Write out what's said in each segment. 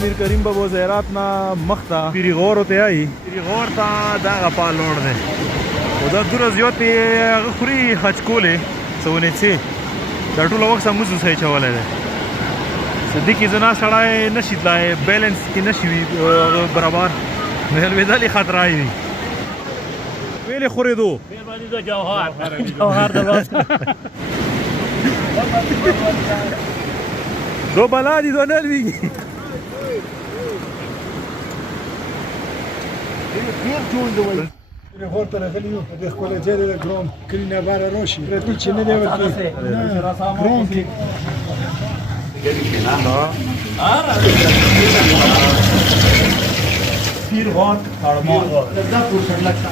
میر کریم بابا زیارات نه مخته پیری غور ته ای پیری غور ته دا غپا لوړ دی او دا دوره زیات خوري حج کولې سونه سي دا ټول وخت سموزو سي چولې ده صدیقي زنا سړای نشي تلای بیلانس کې نشي برابر مهل ودالي خطر راي ویلې خوري دو ویل باندې دا جوهر د لاس دو بلا دي دو نه لويږي ډیر جوړ دی غور ته راغلی یو د خپل ځای د ګروم کلینه بار راشي پرې چې نه دی ورته ګروم کې پیر غور خرما دا پورشن لگتا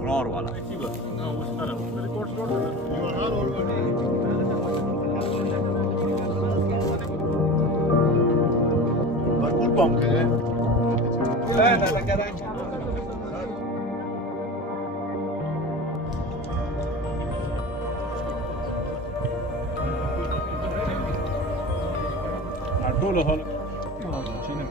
غرار والا برکول بام کنه نه کرای ټول حال چینه